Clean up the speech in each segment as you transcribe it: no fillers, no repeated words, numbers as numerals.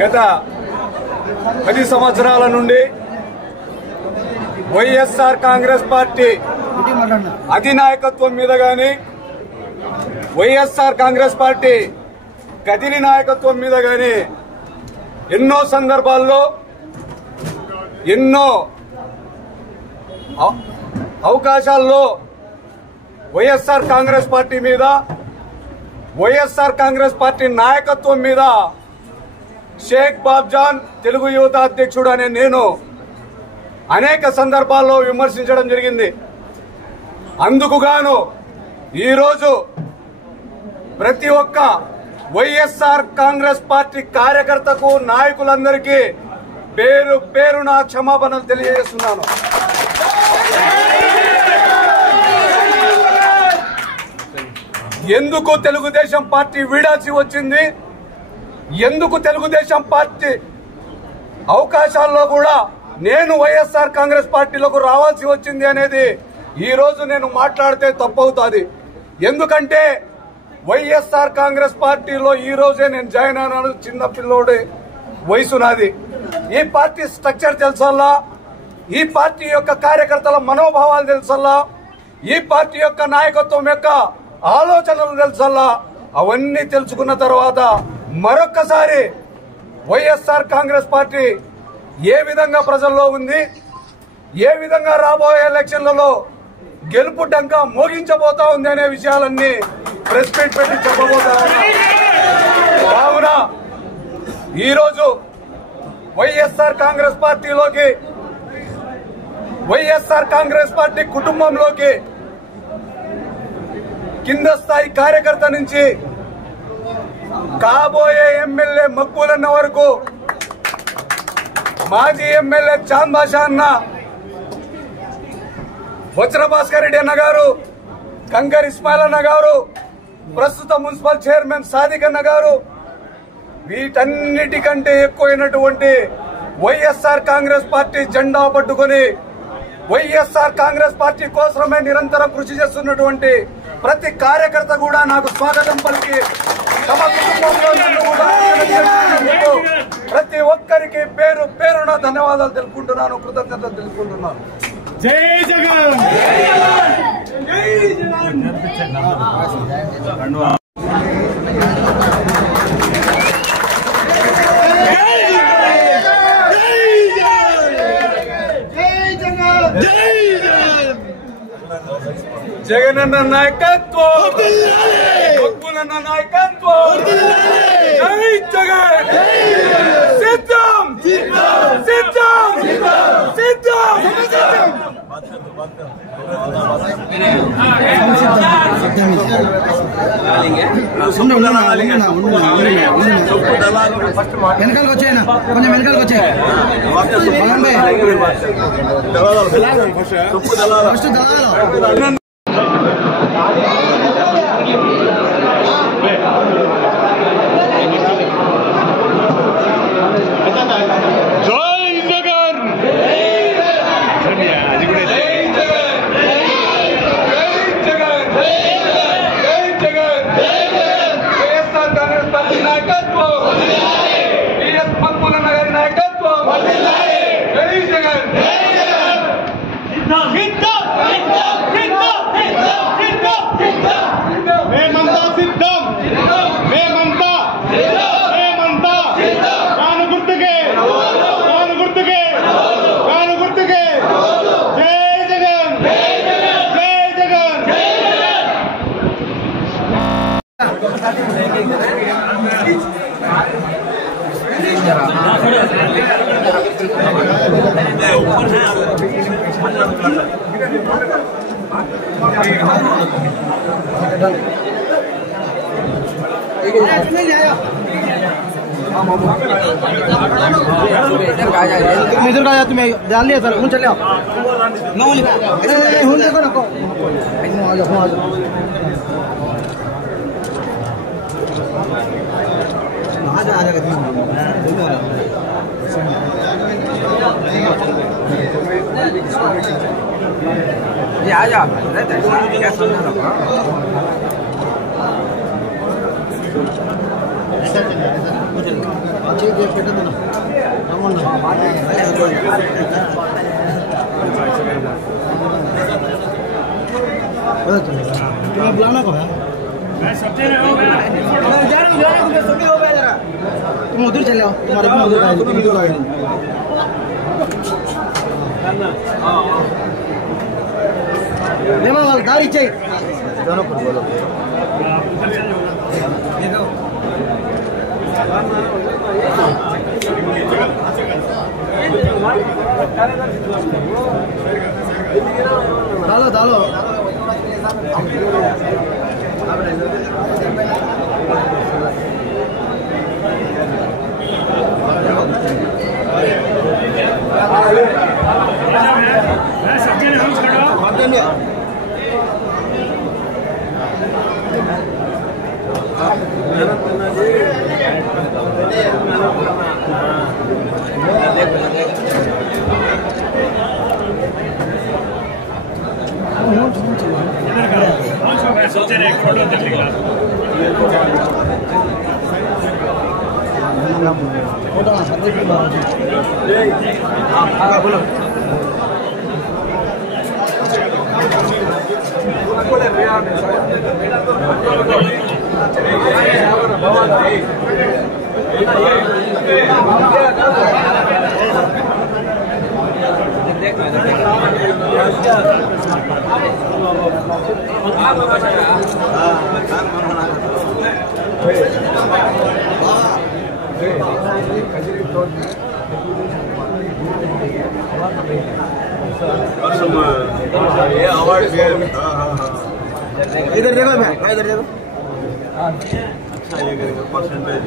గత 10 సంవత్సరాల నుండి వైఎస్ఆర్ కాంగ్రెస్ పార్టీ అధినాయకత్వం మీద గాని వైఎస్ఆర్ కాంగ్రెస్ పార్టీ గదిని నాయకత్వం మీద గాని ఎన్నో సందర్భాల్లో ఎన్నో అవకాశాల్లో వైఎస్ఆర్ కాంగ్రెస్ పార్టీ మీద వైఎస్ఆర్ కాంగ్రెస్ పార్టీ నాయకత్వం మీద షేక్ బాబ్జాన్ తెలుగు యువత అధ్యక్షుడు అనే నేను అనేక సందర్భాల్లో విమర్శించడం జరిగింది. అందుకు గాను ఈరోజు ప్రతి ఒక్క వైఎస్ఆర్ కాంగ్రెస్ పార్టీ కార్యకర్తకు నాయకులందరికీ పేరు పేరున క్షమాపణలు తెలియజేస్తున్నాను. ఎందుకు తెలుగుదేశం పార్టీ వీడాల్సి వచ్చింది, ఎందుకు తెలుగుదేశం పార్టీ అవకాశాల్లో కూడా నేను వైఎస్ఆర్ కాంగ్రెస్ పార్టీలోకి రావాల్సి వచ్చింది అనేది ఈ రోజు నేను మాట్లాడితే తప్పవుతుంది. ఎందుకంటే వైఎస్ఆర్ కాంగ్రెస్ పార్టీలో ఈ రోజే నేను జాయిన్ అయినాను. చిన్న పిల్లోడి వయసు నాది. ఈ పార్టీ స్ట్రక్చర్ తెలుసల్లా, ఈ పార్టీ యొక్క కార్యకర్తల మనోభావాలు తెలుసల్లా, ఈ పార్టీ యొక్క నాయకత్వం యొక్క ఆలోచనలు తెలుసల్లా. అవన్నీ తెలుసుకున్న తర్వాత మరొక్కసారి వైఎస్ఆర్ కాంగ్రెస్ పార్టీ ఏ విధంగా ప్రజల్లో ఉంది, ఏ విధంగా రాబోయే ఎలక్షన్లలో గెలుపు డంకా మోగించబోతా ఉంది అనే విషయాలన్నీ ప్రెస్ మీట్ పెట్టి చెప్పబోతా ఉన్నా. కావున ఈరోజు వైఎస్ఆర్ కాంగ్రెస్ పార్టీలోకి, వైఎస్ఆర్ కాంగ్రెస్ పార్టీ కుటుంబంలోకి కింద స్థాయి కార్యకర్త నుంచి కాబోయే ఎమ్మెల్యే మక్బూలన్న వరకు, మాజీ ఎమ్మెల్యే చాంద్ బాషా అన్న, వజ్రభాస్కర్ రెడ్డి అన్న గారు, కంకర్ ఇస్మాయిల్ అన్న గారు, ప్రస్తుత మున్సిపల్ చైర్మన్ సాదిక్ అన్న గారు, వీటన్నిటికంటే ఎక్కువైనటువంటి వైఎస్ఆర్ కాంగ్రెస్ పార్టీ జెండా పట్టుకుని వైఎస్ఆర్ కాంగ్రెస్ పార్టీ కోసమే నిరంతరం కృషి చేస్తున్నటువంటి ప్రతి కార్యకర్త కూడా నాకు స్వాగతం పలికి తమ కుటుంబంలో నన్ను కూడా ప్రతి ఒక్కరికి పేరు పేరున ధన్యవాదాలు తెలుపుకుంటున్నాను, కృతజ్ఞతలు తెలుపుకుంటున్నాను. జై జగన్. జగనన్న నాయకత్వం, మక్బూలన్న నాయకత్వం, జై జగన్. సిద్ధం సిద్ధం సిద్ధం. వెనకాలకు వచ్చాయన, కొంచెం వెనకాలకు వచ్చాయి. इधर का तुम्हें डाल लिया सर, चले आओ। ये आ जा क्या समझा रहा बुलाना को है तुम उधर चले आओ तुम्हारे उधर वाला गाड़ी चाहिए दोनों पर बोलो डालो डालो सोचे एक फोटो देख लिया फोटो बोलो इधर देखो मैं इधर देखो परसेंटेज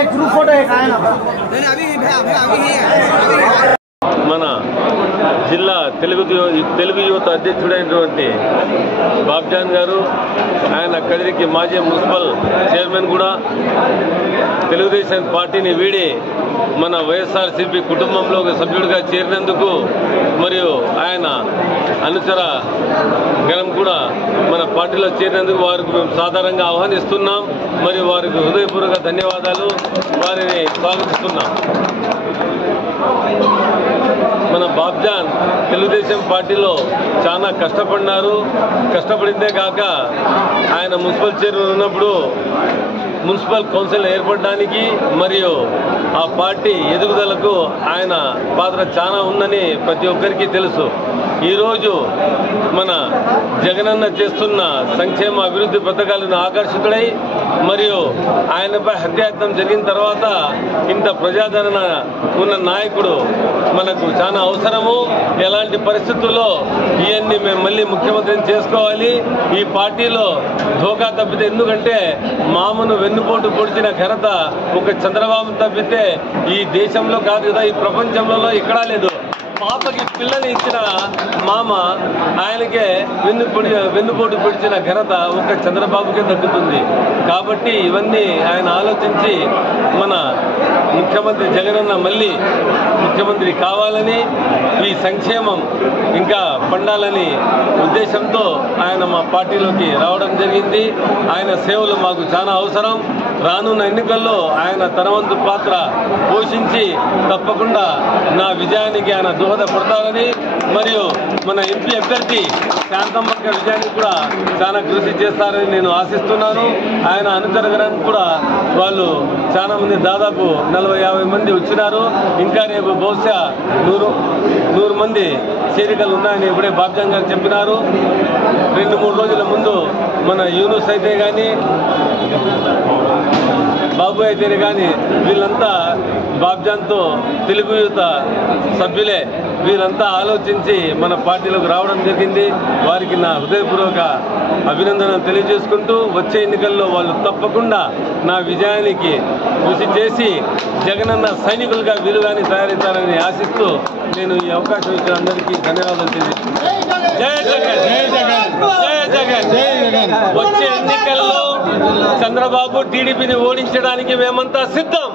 एक ग्रुप फोटो है మన జిల్లా తెలుగు యువత అధ్యక్షుడైనటువంటి బాబ్జాన్ గారు, ఆయన కదిరికి మాజీ మున్సిపల్ చైర్మన్ కూడా తెలుగుదేశం పార్టీని వీడి మన వైఎస్ఆర్సీపీ కుటుంబంలో ఒక సభ్యుడిగా చేరినందుకు మరియు ఆయన అనుచర గణం కూడా మన పార్టీలో చేరినందుకు వారికి మేము సాధారణంగా ఆహ్వానిస్తున్నాం. మరియు వారికి హృదయపూర్వక ధన్యవాదాలు, వారిని స్వాగతిస్తున్నాం. మన బాబ్జాన్ తెలుగుదేశం పార్టీలో చాలా కష్టపడినారు. కష్టపడిందే కాక ఆయన మున్సిపల్ చైర్మన్ ఉన్నప్పుడు మున్సిపల్ కౌన్సిల్ ఏర్పడడానికి మరియు ఆ పార్టీ ఎదుగుదలకు ఆయన పాత్ర చాలా ఉందని ప్రతి ఒక్కరికి తెలుసు. ఈరోజు మన జగనన్న చేస్తున్న సంక్షేమ అభివృద్ధి పథకాలను ఆకర్షితుడై మరియు ఆయనపై హత్యాయత్నం జరిగిన తర్వాత ఇంత ప్రజాదరణ ఉన్న నాయకుడు మనకు చాలా అవసరము. ఎలాంటి పరిస్థితుల్లో ఇవన్నీ మేము మళ్ళీ ముఖ్యమంత్రిని చేసుకోవాలి. ఈ పార్టీలో ధోకా తప్పితే, ఎందుకంటే మామను వెన్నుపోటు పొడిచిన ఘనత ఒక చంద్రబాబు తప్పితే ఈ దేశంలో కాదు కదా, ఈ ప్రపంచంలో ఎక్కడా లేదు. పాపకి పిల్లని ఇచ్చిన మామ ఆయనకే వెన్నుపోటు పొడిచిన ఘనత ఒక చంద్రబాబుకే దక్కుతుంది. కాబట్టి ఇవన్నీ ఆయన ఆలోచించి మన ముఖ్యమంత్రి జగనన్న మళ్ళీ ముఖ్యమంత్రి కావాలని, ఈ సంక్షేమం ఇంకా పండాలని ఉద్దేశంతో ఆయన మా పార్టీలోకి రావడం జరిగింది. ఆయన సేవలు మాకు చాలా అవసరం. రానున్న ఎన్నికల్లో ఆయన తన వంతు పాత్ర పోషించి తప్పకుండా నా విజయానికి ఆయన దోహదపడతారని, మరియు మన ఎంపీ అభ్యర్థి శాంతమ్మక్క విజయానికి కూడా చాలా కృషి చేస్తారని నేను ఆశిస్తున్నాను. ఆయన అనుచరగడానికి కూడా వాళ్ళు చాలా మంది, దాదాపు 40-50 మంది వచ్చినారు. ఇంకా రేపు బహుశా 100 మంది చేరికలు ఉన్నాయని ఇప్పుడే బాబ్జాన్ గారు చెప్పినారు. 2-3 రోజుల ముందు మన యూనుస్ అయితే కానీ బాబు అయితేనే కానీ వీళ్ళంతా బాబ్జాన్తో తెలుగు యువత సభ్యులే. వీరంతా ఆలోచించి మన పార్టీలోకి రావడం జరిగింది. వారికి నా హృదయపూర్వక అభినందనలు తెలియజేసుకుంటూ వచ్చే ఎన్నికల్లో వాళ్ళు తప్పకుండా నా విజయానికి కృషి చేసి జగనన్న సైనికులుగా వీలుగాని తయారవుతారని ఆశిస్తూ నేను ఈ అవకాశం ఇచ్చిన అందరికీ ధన్యవాదాలు తెలియజేస్తున్నాను. జై జగన్, జై జగన్, జై జగన్. వచ్చే ఎన్నికల్లో చంద్రబాబు టీడీపీని ఓడించడానికి మేమంతా సిద్ధం.